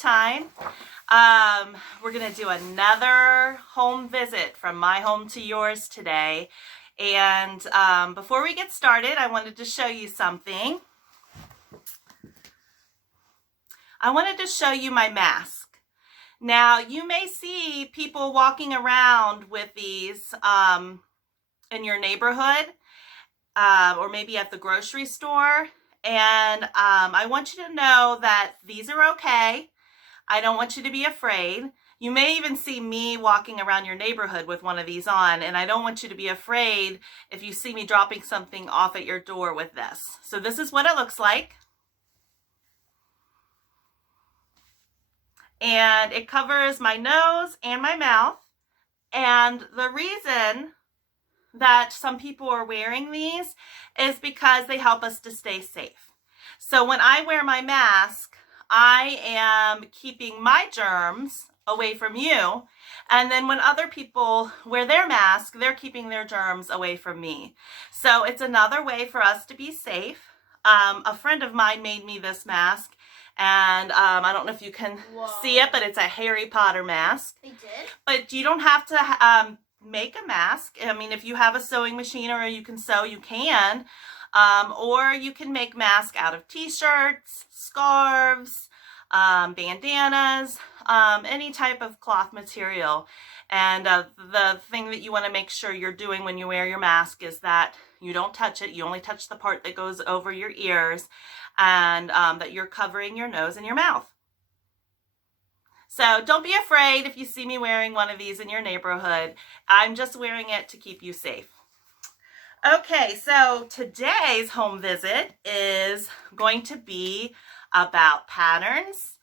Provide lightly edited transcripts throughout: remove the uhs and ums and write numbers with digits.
time. We're going to do another home visit from my home to yours today. And before we get started, I wanted to show you something. I wanted to show you my mask. Now, you may see people walking around with these in your neighborhood or maybe at the grocery store. And I want you to know that these are okay. I don't want you to be afraid. You may even see me walking around your neighborhood with one of these on, and I don't want you to be afraid if you see me dropping something off at your door with this. So this is what it looks like. And it covers my nose and my mouth. And the reason that some people are wearing these is because they help us to stay safe. So when I wear my mask, I am keeping my germs away from you. And then when other people wear their mask, they're keeping their germs away from me. So it's another way for us to be safe. A friend of mine made me this mask. And I don't know if you can see it, but it's a Harry Potter mask. They did? But you don't have to make a mask. I mean, if you have a sewing machine or you can sew, you can. Or you can make masks out of t-shirts, scarves, bandanas, any type of cloth material. And the thing that you want to make sure you're doing when you wear your mask is that you don't touch it. You only touch the part that goes over your ears, and that you're covering your nose and your mouth. So don't be afraid if you see me wearing one of these in your neighborhood. I'm just wearing it to keep you safe. Okay, so today's home visit is going to be about patterns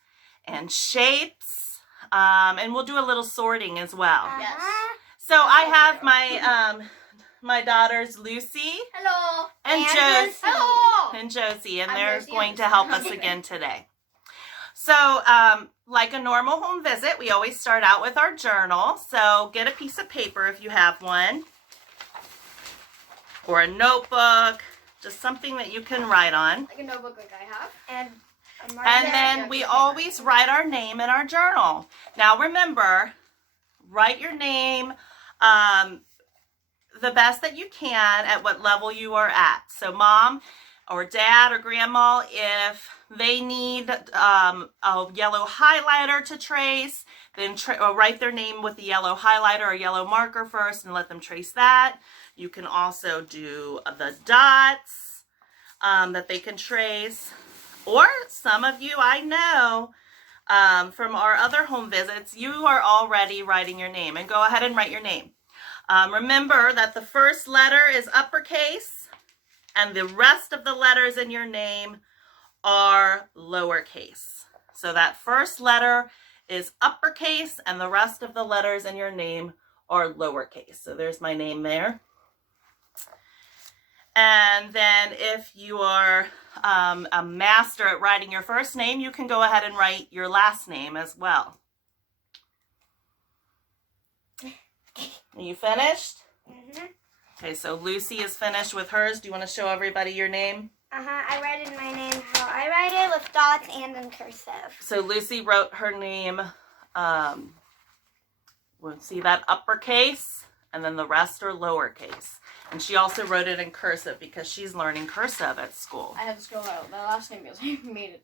and shapes, and we'll do a little sorting as well. Yes. So I have my my daughters Lucy Hello. and Josie. Hello. And Josie, and I'm they're Josie. going to help us again today. So, like a normal home visit, we always start out with our journal. So get a piece of paper if you have one, or a notebook, just something that you can write on. Like a notebook like I have. And then we always write our name in our journal. Now remember, write your name the best that you can at what level you are at. So mom or dad or grandma, if they need a yellow highlighter to trace, then write their name with the yellow highlighter or yellow marker first and let them trace that. You can also do the dots that they can trace. Or some of you I know from our other home visits, you are already writing your name. And go ahead and write your name. Remember that the first letter is uppercase and the rest of the letters in your name are lowercase. So that first letter is uppercase and the rest of the letters in your name are lowercase. So there's my name there. And then if you are a master at writing your first name, you can go ahead and write your last name as well. Are you finished? Mm-hmm. Okay, so Lucy is finished with hers. Do you want to show everybody your name? I write in my name how I write it, with dots and in cursive. So Lucy wrote her name, we'll see that uppercase, and then the rest are lowercase. And she also wrote it in cursive because she's learning cursive at school. I had to scroll out. The last name because I made it.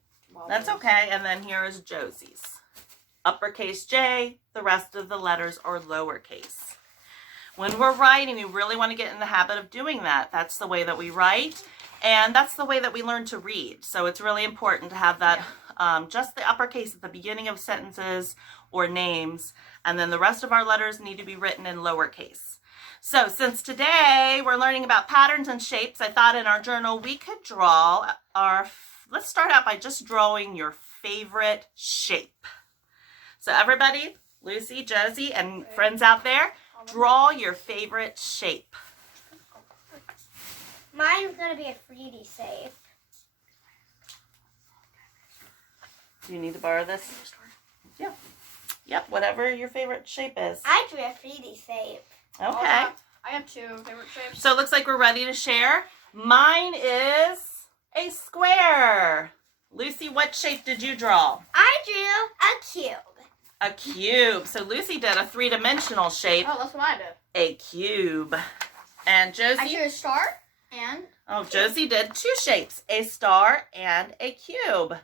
That's okay. And then here is Josie's. Uppercase J, the rest of the letters are lowercase. When we're writing, we really want to get in the habit of doing that. That's the way that we write, and that's the way that we learn to read. So it's really important to have that, just the uppercase at the beginning of sentences or names, and then the rest of our letters need to be written in lowercase. So since today we're learning about patterns and shapes, I thought in our journal we could draw let's start out by just drawing your favorite shape. So everybody, Lucy, Josie, and friends out there, draw your favorite shape. Mine's going to be a 3D shape. Do you need to borrow this? Yeah. Yep, whatever your favorite shape is. I drew a 3D shape. Okay. I have two favorite shapes. So it looks like we're ready to share. Mine is a square. Lucy, what shape did you draw? I drew a cube. A cube. So Lucy did a three-dimensional shape, Oh, that's what I did. a cube. And I Josie, drew a star and Josie did two shapes, a star and a cube.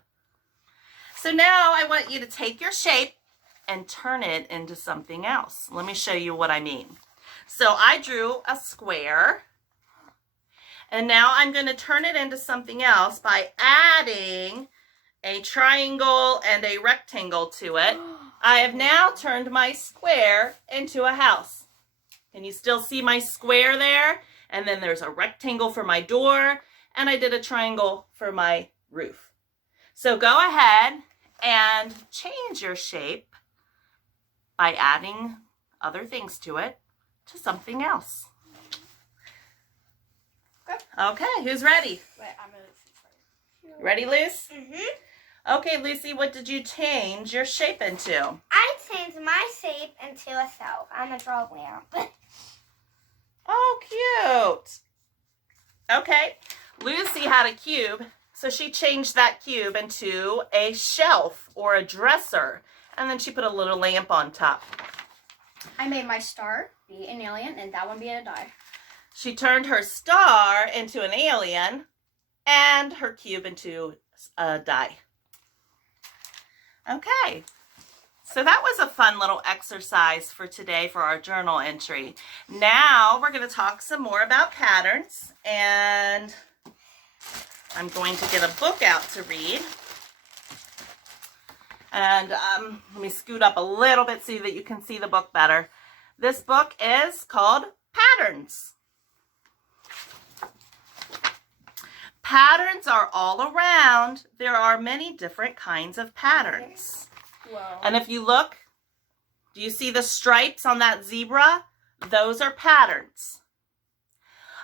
So now I want you to take your shape and turn it into something else. Let me show you what I mean. So I drew a square, and now I'm going to turn it into something else by adding a triangle and a rectangle to it. I have now turned my square into a house. Can you still see my square there? And then there's a rectangle for my door, and I did a triangle for my roof. So go ahead and change your shape by adding other things to it to something else. Okay, who's ready? wait, I'm gonna. Ready, Luce? Mm-hmm. Okay, Lucy, what did you change your shape into? I changed my shape into a cell. I'm a draw lamp. Oh, cute. Okay, Lucy had a cube, so she changed that cube into a shelf or a dresser, and then she put a little lamp on top. I made my star be an alien and that one be a die. She turned her star into an alien and her cube into a die. Okay, so that was a fun little exercise for today for our journal entry. Now we're going to talk some more about patterns, and I'm going to get a book out to read. And let me scoot up a little bit so that you can see the book better. This book is called Patterns. Patterns are all around. There are many different kinds of patterns. Whoa. And if you look, do you see the stripes on that zebra? Those are patterns.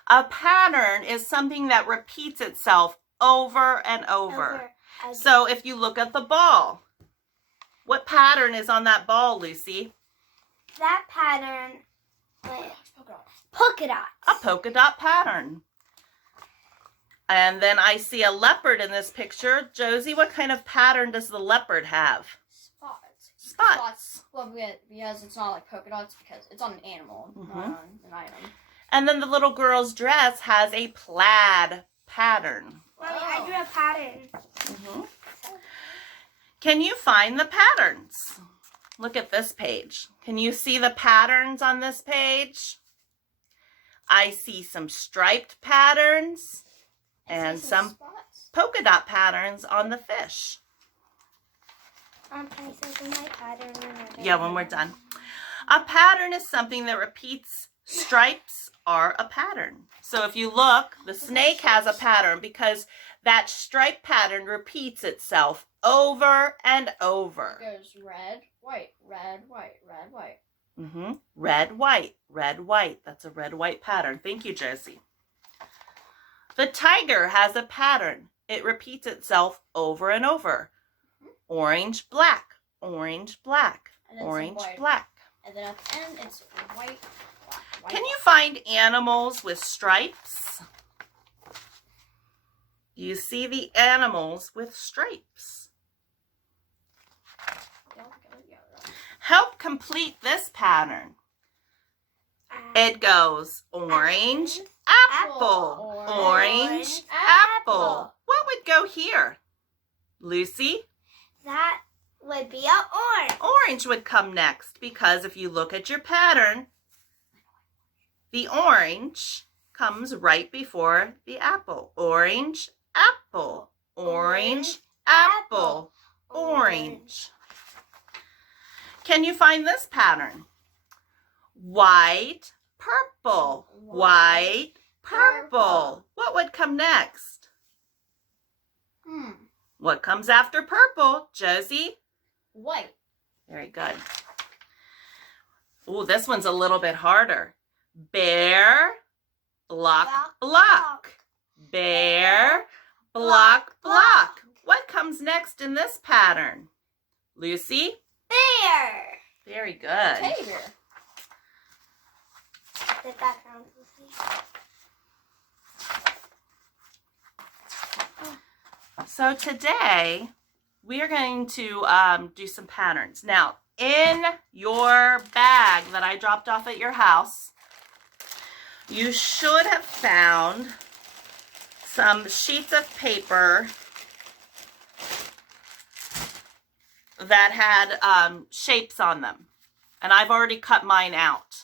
A pattern is something that repeats itself over and over. So if you look at the ball, what pattern is on that ball, Lucy? That pattern polka dots. A polka dot pattern. And then I see a leopard in this picture. Josie, what kind of pattern does the leopard have? Spots. Spots. Well, because it's not like polka dots because it's on an animal, not on an item. And then the little girl's dress has a plaid pattern. Mommy, I drew a pattern. Can you find the patterns? Look at this page. Can you see the patterns on this page? I see some striped patterns and some spots. polka dot patterns on the fish. Can I circle my pattern? Yeah, when we're done. A pattern is something that repeats. Stripes are a pattern. So if you look, the snake has a pattern because that stripe pattern repeats itself over and over. It goes red, white, red, white, red, white. Red, white, red, white. That's a red, white pattern. Thank you, Josie. The tiger has a pattern. It repeats itself over and over. Orange, black, orange, black, And then orange, some white. black. And then at the end, it's white, black, white. Can you find animals with stripes? You see the animals with stripes. Help complete this pattern. It goes orange, apple, orange, apple. What would go here? Lucy? That would be a orange. Orange would come next because if you look at your pattern, the orange comes right before the apple. Orange, apple, orange, apple, orange. Can you find this pattern? White, purple, white, purple. What would come next? What comes after purple, Josie? White. Very good. Ooh, this one's a little bit harder. Bear, block, block. Bear, block, block. What comes next in this pattern? Lucy? Bear. Very good. Teddy bear. Did that count, Lucy? So today, we are going to do some patterns. Now, in your bag that I dropped off at your house, you should have found some sheets of paper that had shapes on them. And I've already cut mine out.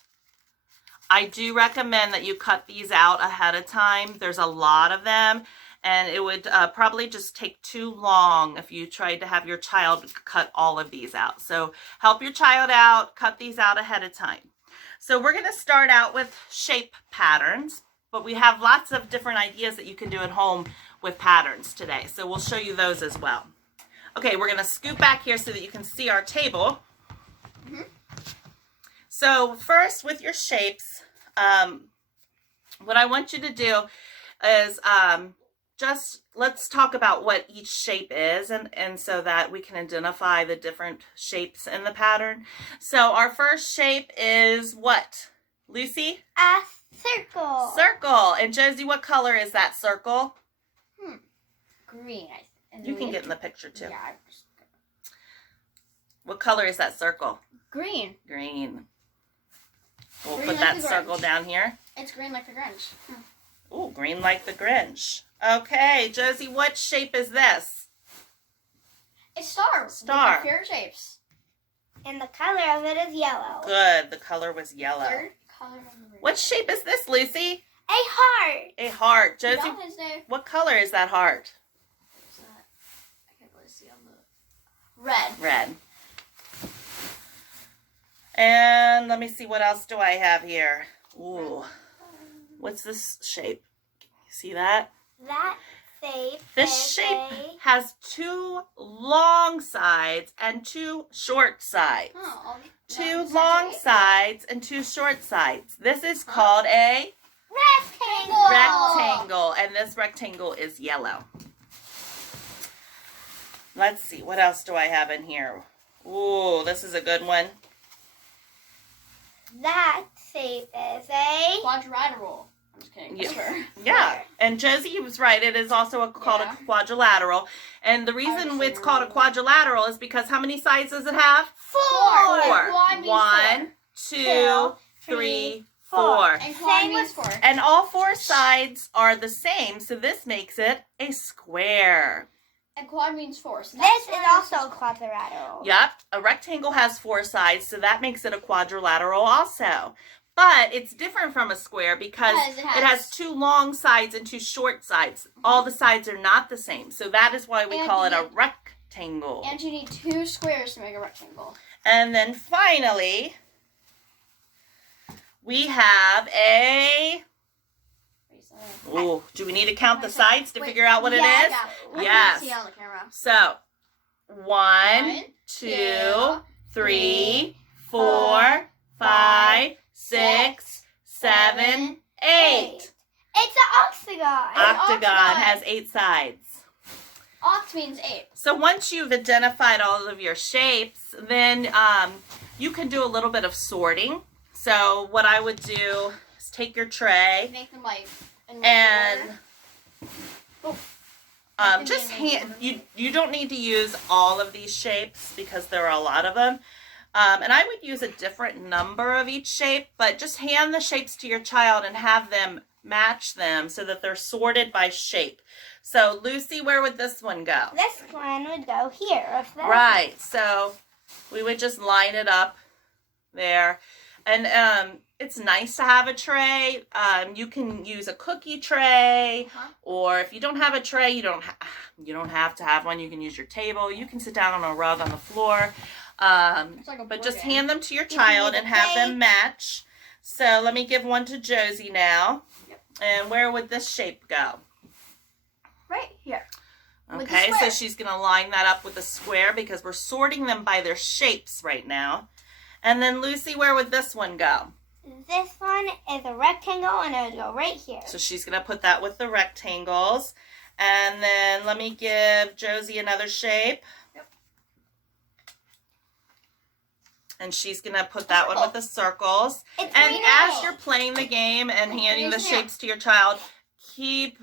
I do recommend that you cut these out ahead of time. There's a lot of them, and it would probably just take too long if you tried to have your child cut all of these out. So help your child out, cut these out ahead of time. So we're going to start out with shape patterns, but we have lots of different ideas that you can do at home with patterns today. So we'll show you those as well. Okay, we're going to scoot back here so that you can see our table. So first, with your shapes, what I want you to do is just let's talk about what each shape is, and so that we can identify the different shapes in the pattern. So our first shape is what, Lucy? A circle. Circle. And Josie, what color is that circle? Green. And You can get in the picture too. Yeah. What color is that circle? Green. Green. We'll Green put like that the circle Grinch. down here. It's green like the Grinch. Ooh, green like the Grinch. Okay, Josie, what shape is this? It's star. Star. With my favorite shapes. And the color of it is yellow. Good, the color was yellow. Third color of the rainbow. What shape is this, Lucy? A heart. A heart. Josie, Valentine's Day. what color is that heart? What's that? I can't really see on the red. Red. And let me see, what else do I have here? Ooh, what's this shape? See that? That shape This is shape has two long sides and two short sides. Oh, Two long sides and two short sides. This is called a rectangle. rectangle, and this rectangle is yellow. Let's see, what else do I have in here? Ooh, this is a good one. That shape is a Quadrilateral. I'm just kidding. Yeah. Sure. Yeah, and Josie was right. It is also called Yeah. a quadrilateral. And the reason just it's saying called a wrong. quadrilateral is because how many sides does it have? four. Four. Quad means One, two, three, four. And quad Same means with- four. And all four sides are the same, so this makes it a square. And quad means four. So This that's is why also a quadrilateral. Yep, a rectangle has four sides, so that makes it a quadrilateral also. But it's different from a square because Because it has two long sides and two short sides. All the sides are not the same, so that is why we And call it a you- rectangle. And you need two squares to make a rectangle. And then finally, we have a... Ooh, do we need to count the sides to Wait, figure out what it yeah, is? Yeah. Yes. See on the camera. So, one, One, two, 3, 4, 5, 6, 7, 8. It's an octagon. Octagon has 8 sides. Oct means 8. So once you've identified all of your shapes, then you can do a little bit of sorting. So what I would do is take your tray Make them like in and order. just hand. You don't need to use all of these shapes because there are a lot of them. And I would use a different number of each shape, but just hand the shapes to your child and have them match them so that they're sorted by shape. So Lucy, where would this one go? This one would go here. If that- Right, so we would just line it up there. And it's nice to have a tray. You can use a cookie tray, or if you don't have a tray, you don't have to have one. You can use your table. You can sit down on a rug on the floor. It's like a But board just game. hand them to your can child use a and have them plate. match. So let me give one to Josie now. Yep. And where would this shape go? right here. With the Okay, so square. she's going to line that up with a square because we're sorting them by their shapes right now. And then Lucy, where would this one go? This one is a rectangle and it would go right here. So she's going to put that with the rectangles. And then let me give Josie another shape. Yep. And she's going to put that one with the circles. It's And green as you're playing the game and handing the Yes, ma'am. shapes to your child, keep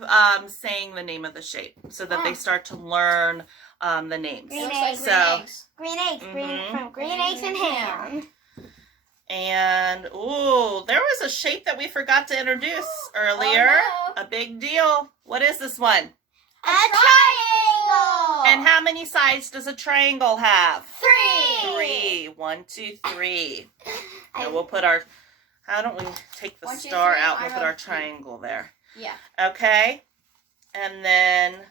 saying the name of the shape so that they start to learn the names. Green Looks like eggs. green So- eggs. Green eggs, Mhm. from green eggs and ham. And, ooh, there was a shape that we forgot to introduce earlier. Oh, no. A big deal. What is this one? A triangle. And how many sides does a triangle have? 3. 1, 2, 3. I- And we'll put our, how don't we take the 1, 2, star 3, out and I we'll put our wrote 3. triangle there. Yeah. Okay. And then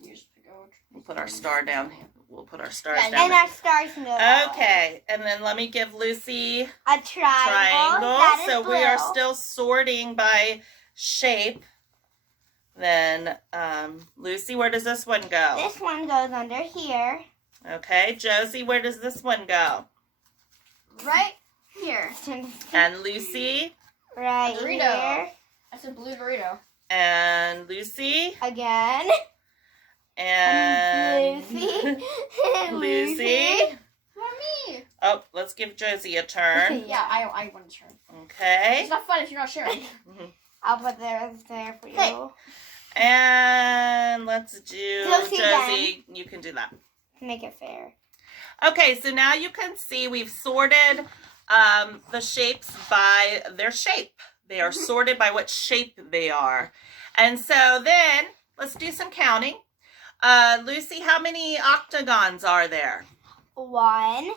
You just pick out. we'll put our star down. We'll put our stars Yeah, down And there. our stars in the middle. Okay. And then let me give Lucy A triangle. That is So blue. we are still sorting by shape. Then, Lucy, where does this one go? This one goes under here. Okay. Josie, where does this one go? Right here. And Lucy, Right Dorito. here. That's a blue Dorito. and Lucy, Again. and Lucy. Lucy. What me? Oh, let's give Josie a turn. Yeah, I want to turn. Okay. It's not fun if you're not sharing. I'll put theirs there for you. Hey. And let's do Josie Josie. You can do that. Make it fair. Okay, so now you can see we've sorted the shapes by their shape. They are sorted by what shape they are. And so then let's do some counting. Lucy, how many octagons are there? 1,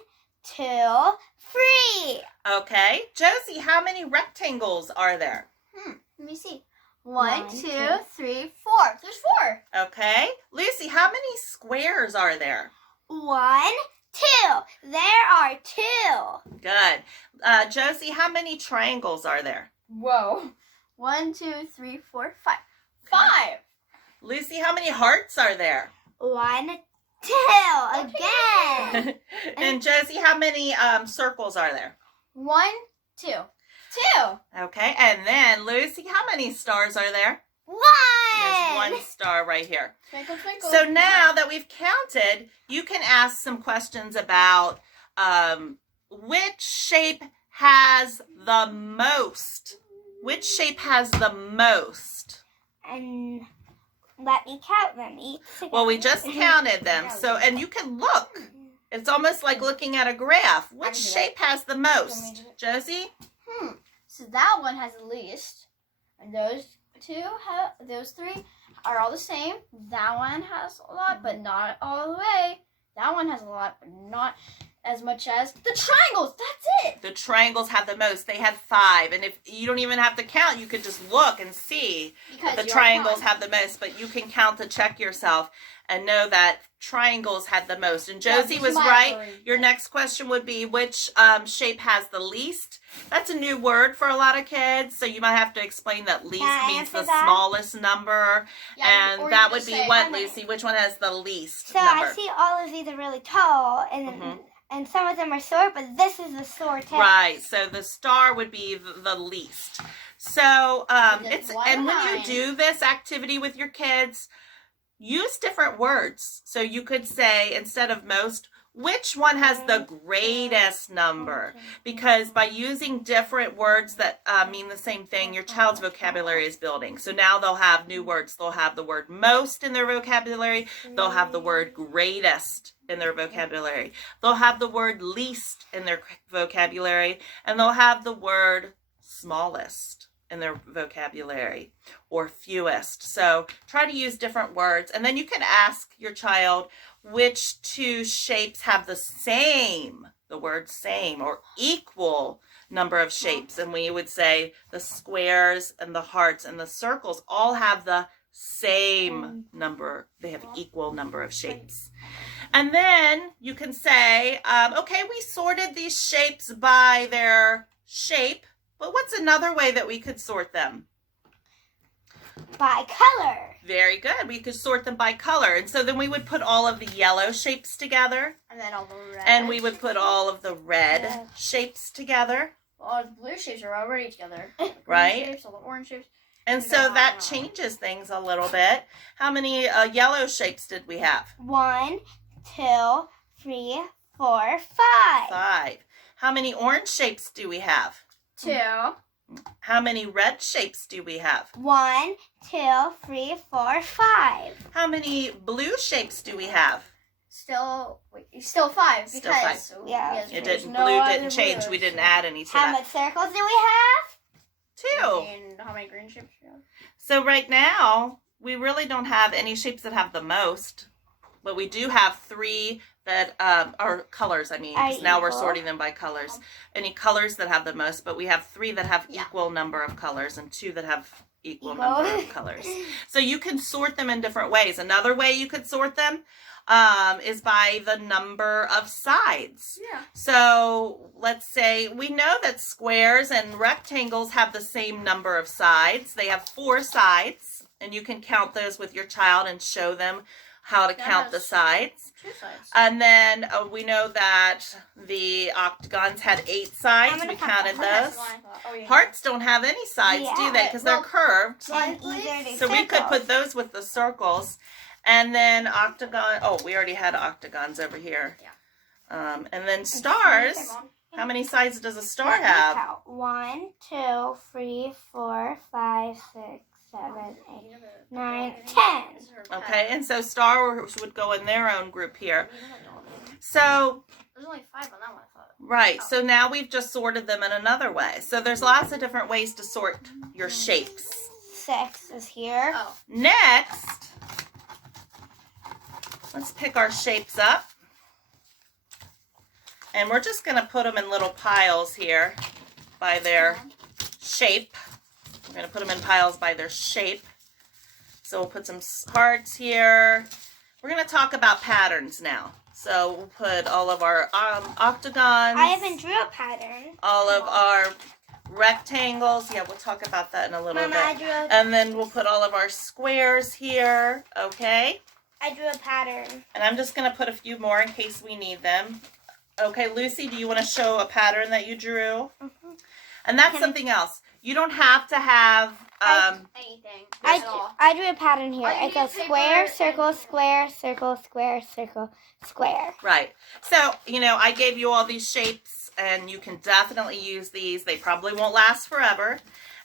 2, 3. Okay. Josie, how many rectangles are there? Let me see. 1, 1, 2, 2, 3, 4. There's 4. Okay. Lucy, how many squares are there? 1, 2. There are 2. Good. Josie, how many triangles are there? Whoa. 1, 2, 3, 4, 5. 5. Lucy, how many hearts are there? 1, 2. Again. And Josie, how many circles are there? 1, 2. 2. Okay. And then Lucy, how many stars are there? 1. There's one star right here. Twinkle, twinkle. So now that we've counted, you can ask some questions about which shape has the most. Which shape has the most? And let me count them each. Well, we just counted them. So, and you can look. It's almost like looking at a graph. Which shape has the most? Josie? So that one has the least. And those those 3 are all the same. That one has a lot, but not all the way. That one has a lot, but not as much as the triangles. That's it. The triangles have the most. They had 5. And if you don't even have to count, you could just look and see Because the you're triangles fine. have the most. But you can count to check yourself and know that triangles had the most. And Yeah, Josie just was my right. worry. Your next question would be which shape has the least. That's a new word for a lot of kids. So you might have to explain that least Can I means answer the that? smallest number. Yeah, or And you that just would be say, what, how many? Lucy? Which one has the least So number? I see all of these are really tall, and some of them are short, but this is the short tip. Right, so the star would be the least. So Just it's one and when line. you do this activity with your kids, use different words. So you could say instead of most, which one has the greatest number? Because by using different words that mean the same thing, your child's vocabulary is building. So now they'll have new words. They'll have the word most in their vocabulary. They'll have the word greatest in their vocabulary. They'll have the word least in their vocabulary. And they'll have the word smallest in their vocabulary or fewest. So try to use different words. And then you can ask your child which 2 shapes have the word same or equal number of shapes. And we would say the squares and the hearts and the circles all have the same number. They have equal number of shapes. And then you can say, okay, we sorted these shapes by their shape, but what's another way that we could sort them? By color. Very good. We could sort them by color. And so then we would put all of the yellow shapes together. And then all the red. And we would put all of the red Yeah. shapes together. All the blue shapes are already together. The green Right. Shapes, all the orange shapes. And so that changes things a little bit. How many yellow shapes did we have? 1, 2, 3, 4, 5. 5. How many orange shapes do we have? 2. How many red shapes do we have? 1, 2, 3, 4, 5. How many blue shapes do we have? Still 5 Still five. because Yeah. because It there's didn't. no Blue other didn't change. blues. We didn't add any to How that. much circles do we have? 2. And how many green shapes do you have? So right now, we really don't have any shapes that have the most, but we do have 3 that are colors. I mean, 'cause now we're Equal. sorting them by colors. Any colors that have the most, but we have 3 that have Yeah. equal number of colors and 2 that have equal Equal. number of colors. So you can sort them in different ways. Another way you could sort them is by the number of sides. Yeah. So let's say we know that squares and rectangles have the same number of sides. They have 4 sides, and you can count those with your child and show them how to count the Yes. sides. 2 sides. And then we know that the octagons had 8 sides. I'm gonna We count counted them. That's those. what I thought. Oh, yeah. Hearts don't have any sides, do Yeah. they? Because Well, they're curved. Then Slightly. either they So we could put circles. those with the circles. And then octagon. Oh, we already had octagons over here. Yeah. And then stars. Okay, Mom. How many sides does a star Let me have? count. 1, 2, 3, 4, 5, 6, 7, 8. You have a- 9, 10. This is her Okay, pet. and so stars would go in their own group here. You have a dog. So, There's only 5 on that one, I thought. right, so now we've just sorted them in another way. So there's lots of different ways to sort your shapes. 6 is here. Oh. Next, let's pick our shapes up. And we're just going to put them in little piles here by their shape. We're going to put them in piles by their shape. So we'll put some hearts here. We're going to talk about patterns now. So we'll put all of our octagons. I haven't drew a pattern. All of our rectangles. Yeah, we'll talk about that in a little Mama, I bit. drew a, And then we'll put all of our squares here. Okay. I drew a pattern. And I'm just going to put a few more in case we need them. Okay, Lucy, do you want to show a pattern that you drew? Mhm. And that's Can I- something else. You don't have to have, Anything. I, At all. I drew a pattern here. All you It goes need is square, paper circle, and- square, circle, square, circle, square. right. So, I gave you all these shapes and you can definitely use these. They probably won't last forever.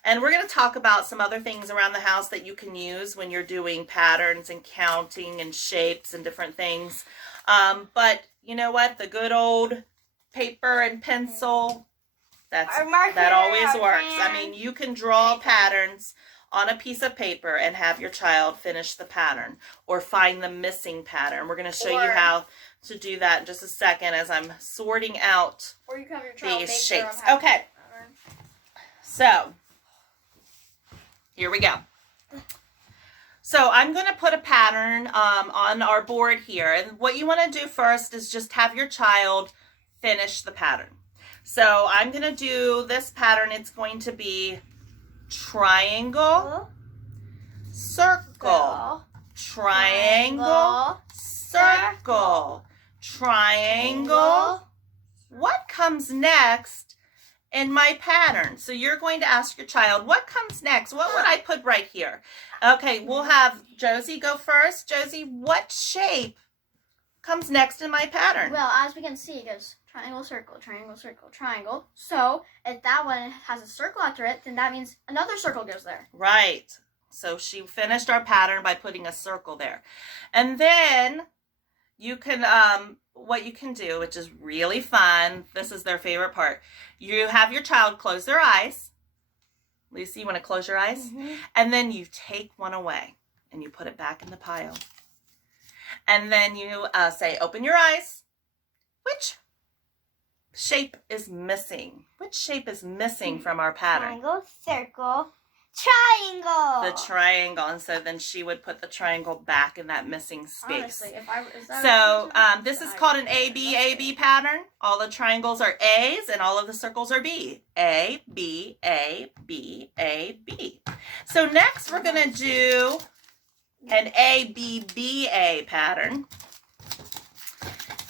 And we're going to talk about some other things around the house that you can use when you're doing patterns and counting and shapes and different things. But you know what? The good old paper and pencil, Our marker, that always our works. I crayon. mean, you can draw patterns on a piece of paper and have your child finish the pattern or find the missing pattern. We're going to show you Or- how to do that in just a second as I'm sorting out Or you can have your child these make shapes. their own Okay, pattern. so here we go. So I'm going to put a pattern on our board here. And what you want to do first is just have your child finish the pattern. So I'm going to do this pattern. It's going to be triangle, circle, triangle, circle, triangle. What comes next in my pattern? So you're going to ask your child, what comes next? What would I put right here? Okay, we'll have Josie go first. Josie, what shape comes next in my pattern? Well, as we can see, it goes triangle, circle, triangle, circle, triangle. So, if that one has a circle after it, then that means another circle goes there. Right. So she finished our pattern by putting a circle there. And then you can, what you can do, which is really fun, this is their favorite part. You have your child close their eyes. Lucy, you want to close your eyes? Mhm. And then you take one away and you put it back in the pile. And then you say, open your eyes. Which shape is missing? Which shape is missing from our pattern? Triangle, circle, triangle. The triangle. And so then she would put the triangle back in that missing space. Honestly, if I is that So what this is called an A-B pattern. All the triangles are A's and all of the circles are B. A, B, A, B, A, B. So next we're going to do an A-B-B-A pattern.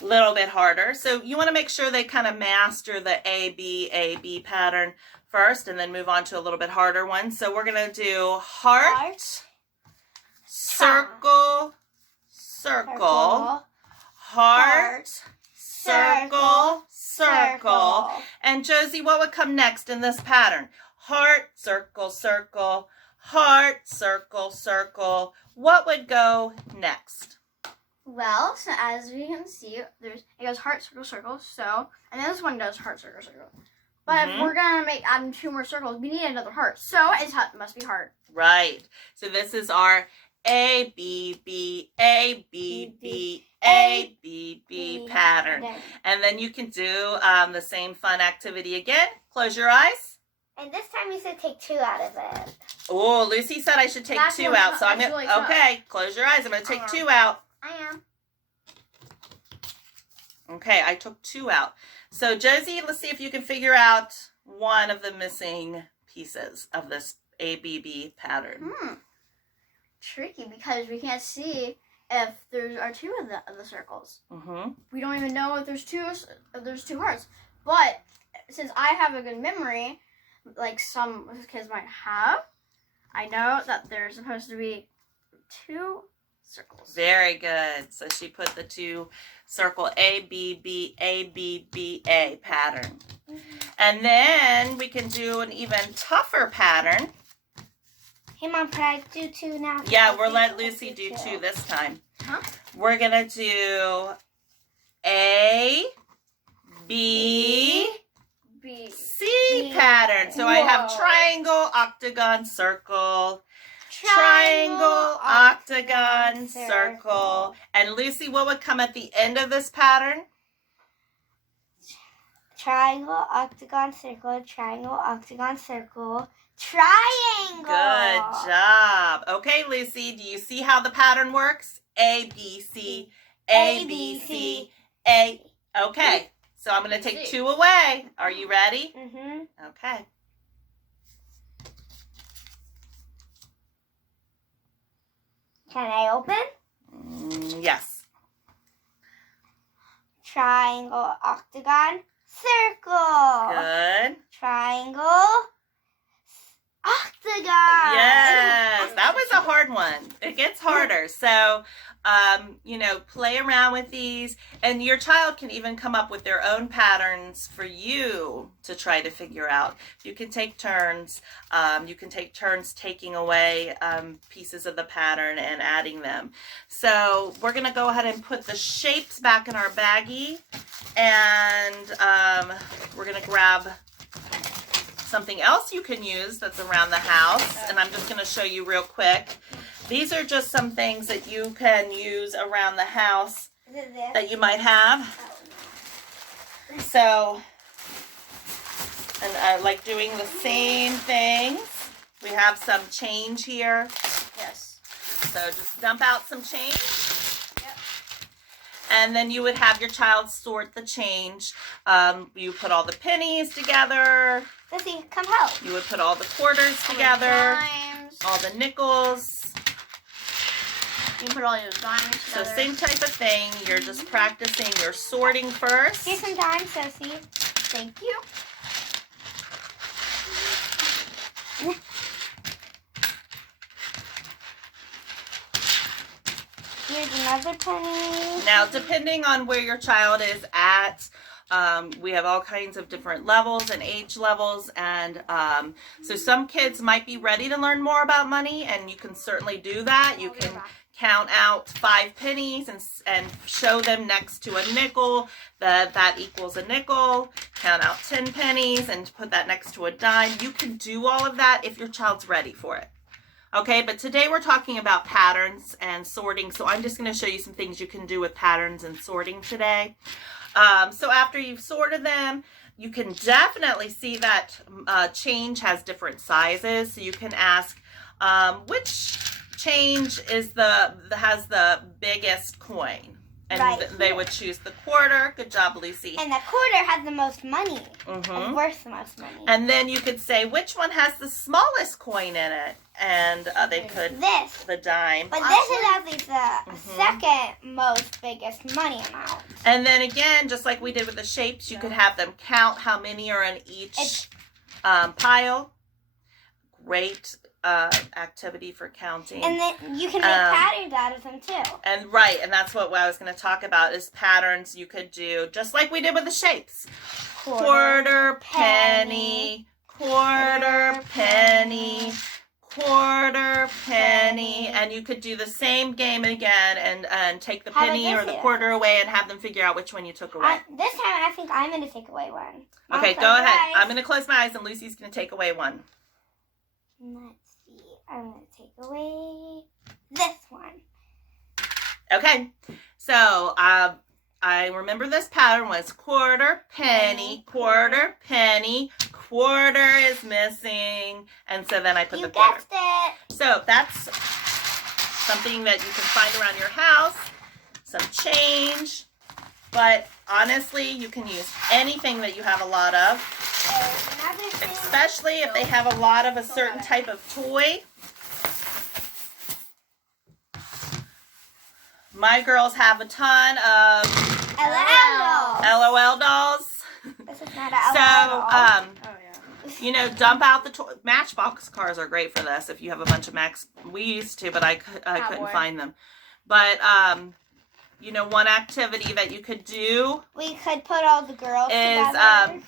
A little bit harder. So you want to make sure they kind of master the A-B-A-B pattern first and then move on to a little bit harder one. So we're going to do heart, circle, circle, heart, circle, circle. And Josie, what would come next in this pattern? heart, circle, circle, heart, circle, circle. What would go next? Well, so as we can see, it goes heart, circle, circle. So, and then this one does heart, circle, circle. But if we're gonna add 2 more circles, we need another heart. So it must be heart. Right. So this is our A B B A B B A B B pattern. And then you can do the same fun activity again. Close your eyes. And this time you said take 2 out of it. Oh, Lucy said I should take That's 2 really out. So I'm that's gonna really tough. okay. Close your eyes. I'm gonna take 2 out. I am. Okay, I took 2 out. So Josie, let's see if you can figure out one of the missing pieces of this ABB pattern. Tricky because we can't see if there are 2 of the circles. We don't even know if there's two hearts. But since I have a good memory, like some kids might have, I know that there's supposed to be 2 circles. Very good. So she put the 2 circle ABB ABBA pattern. And then we can do an even tougher pattern. Hey, Mom, can I do 2 now? Yeah, we'll let Lucy do 2 this time. Huh? We're going to do A, B, B. C pattern. So I have Whoa. triangle, octagon, circle. Triangle, octagon, circle. And Lucy, what would come at the end of this pattern? Triangle, octagon, circle, triangle, octagon, circle, triangle. Good job. Okay, Lucy, do you see how the pattern works? A, B, C, A, B, C, A. Okay, so I'm going to take 2 away. Are you ready? Okay. Can I open? Yes. Triangle, octagon, circle. Good. Triangle, octagon. Yes, that was a hard one. It gets harder. So, play around with these, and your child can even come up with their own patterns for you to try to figure out. You can take turns. You can take turns taking away pieces of the pattern and adding them. So we're going to go ahead and put the shapes back in our baggie, and we're going to grab something else you can use that's around the house, and I'm just going to show you real quick. These are just some things that you can use around the house Is it this? that you might have. So, and I like doing the same things. We have some change here. Yes. So just dump out some change. And then you would have your child sort the change. You put all the pennies together. Lizzie, come help. You would put all the quarters together. Dimes. All the nickels. You put all your dimes So together. same type of thing. You're just practicing your sorting first. Here's some dimes, Sophie. Thank you. Here's another penny. Now, depending on where your child is at, we have all kinds of different levels and age levels, and so some kids might be ready to learn more about money, and you can certainly do that. You can count out 5 pennies and show them next to a nickel that equals a nickel. Count out 10 pennies and put that next to a dime. You can do all of that if your child's ready for it. Okay, but today we're talking about patterns and sorting, so I'm just going to show you some things you can do with patterns and sorting today. So after you've sorted them, you can definitely see that change has different sizes. So you can ask which change has the biggest coin, and Right they here. would choose the quarter. Good job, Lucy. And the quarter has the most money. Mhm. Worth the most money. And then you could say which one has the smallest coin in it, and they could This. the dime. But this is actually the second most biggest money amount. And then again, just like we did with the shapes, you could have them count how many are in each pile. Great activity for counting. And then you can make patterns out of them too. And right, and that's what I was going to talk about is patterns you could do, just like we did with the shapes. Quarter, penny, quarter penny, quarter penny, and you could do the same game again and take the How about penny or this the here? quarter away and have them figure out which one you took away. This time I think I'm going to take away one. Okay, I'll go close ahead. my eyes. I'm going to close my eyes and Lucy's going to take away one. Let's see. I'm going to take away this one. Okay, so I remember this pattern was quarter, penny, quarter, penny, quarter is missing, and so then I put You the quarter. guessed it. So that's something that you can find around your house, some change, but honestly, you can use anything that you have a lot of, There's another thing. especially if they have a lot of a certain type of toy. My girls have a ton of LOL dolls. This is not a So, Oh yeah. you know, dump out the Matchbox cars are great for this if you have a bunch of we used to, but I couldn't boy. find them. But, you know, one activity that you could do we could put all the girls is, together.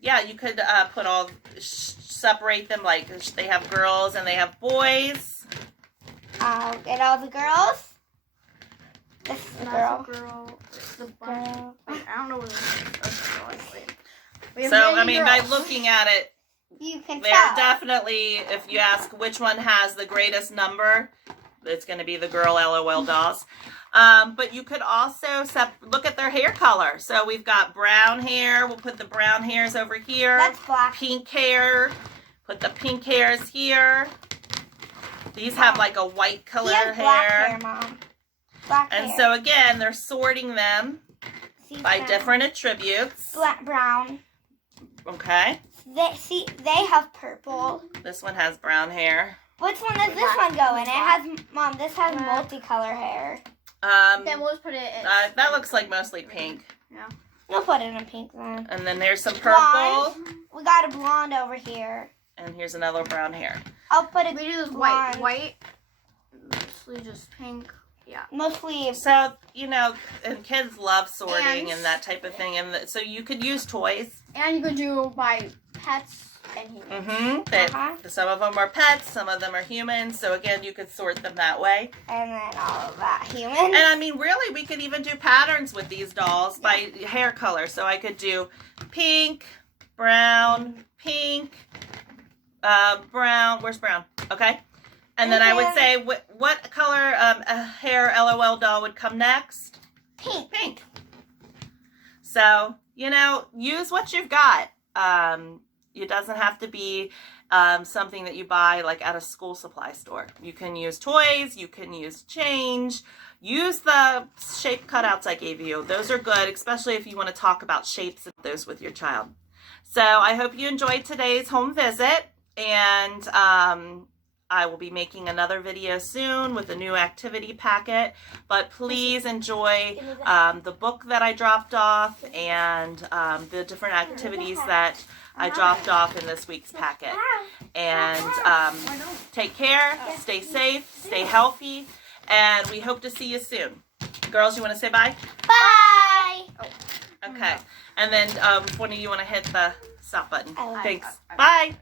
yeah, you could put separate them, like they have girls and they have boys. I'll get all the girls. This is the girl. girl. The Girl. Wait, I don't know what this is. We have So, many I mean, by girls. looking at it, You can they're tell. definitely, if you ask which one has the greatest number, it's going to be the girl LOL dolls. But you could also look at their hair color. So we've got brown hair. We'll put the brown hairs over here. That's black. Pink hair. Put the pink hairs here. These have like a white color He has black hair, Mom. Black And hair. so again, they're sorting them See, by brown. different attributes. Black, brown. Okay. They have purple. This one has brown hair. Which one does this one go in? It has, Mom, this has Black. multicolor hair. Then we'll just put it in. That looks like mostly pink. We'll put it in pink then. And then there's some purple. Blonde. We got a blonde over here. And here's another brown hair. I'll put it We do this blonde. white, mostly just pink. Mostly. So, you know, and kids love sorting And- and that type of thing. And so you could use toys. And you could do by pets and humans. Mm-hmm. Some of them are pets, some of them are humans. So again, you could sort them that way. And then all of that human. And I mean, really, we could even do patterns with these dolls by hair color. So I could do pink, brown, pink, brown. Where's brown? Okay. And then I would say, what color a hair LOL doll would come next? Pink. Pink. So, you know, use what you've got. It doesn't have to be something that you buy like at a school supply store. You can use toys, you can use change, use the shape cutouts I gave you. Those are good, especially if you want to talk about shapes of those with your child. So I hope you enjoyed today's home visit, and I will be making another video soon with a new activity packet, but please enjoy the book that I dropped off and the different activities that I dropped off in this week's packet. And take care, stay safe, stay healthy, and we hope to see you soon. Girls, you want to say bye? Bye. Okay. And then if one of you want to hit the stop button. I like Thanks. that. Bye.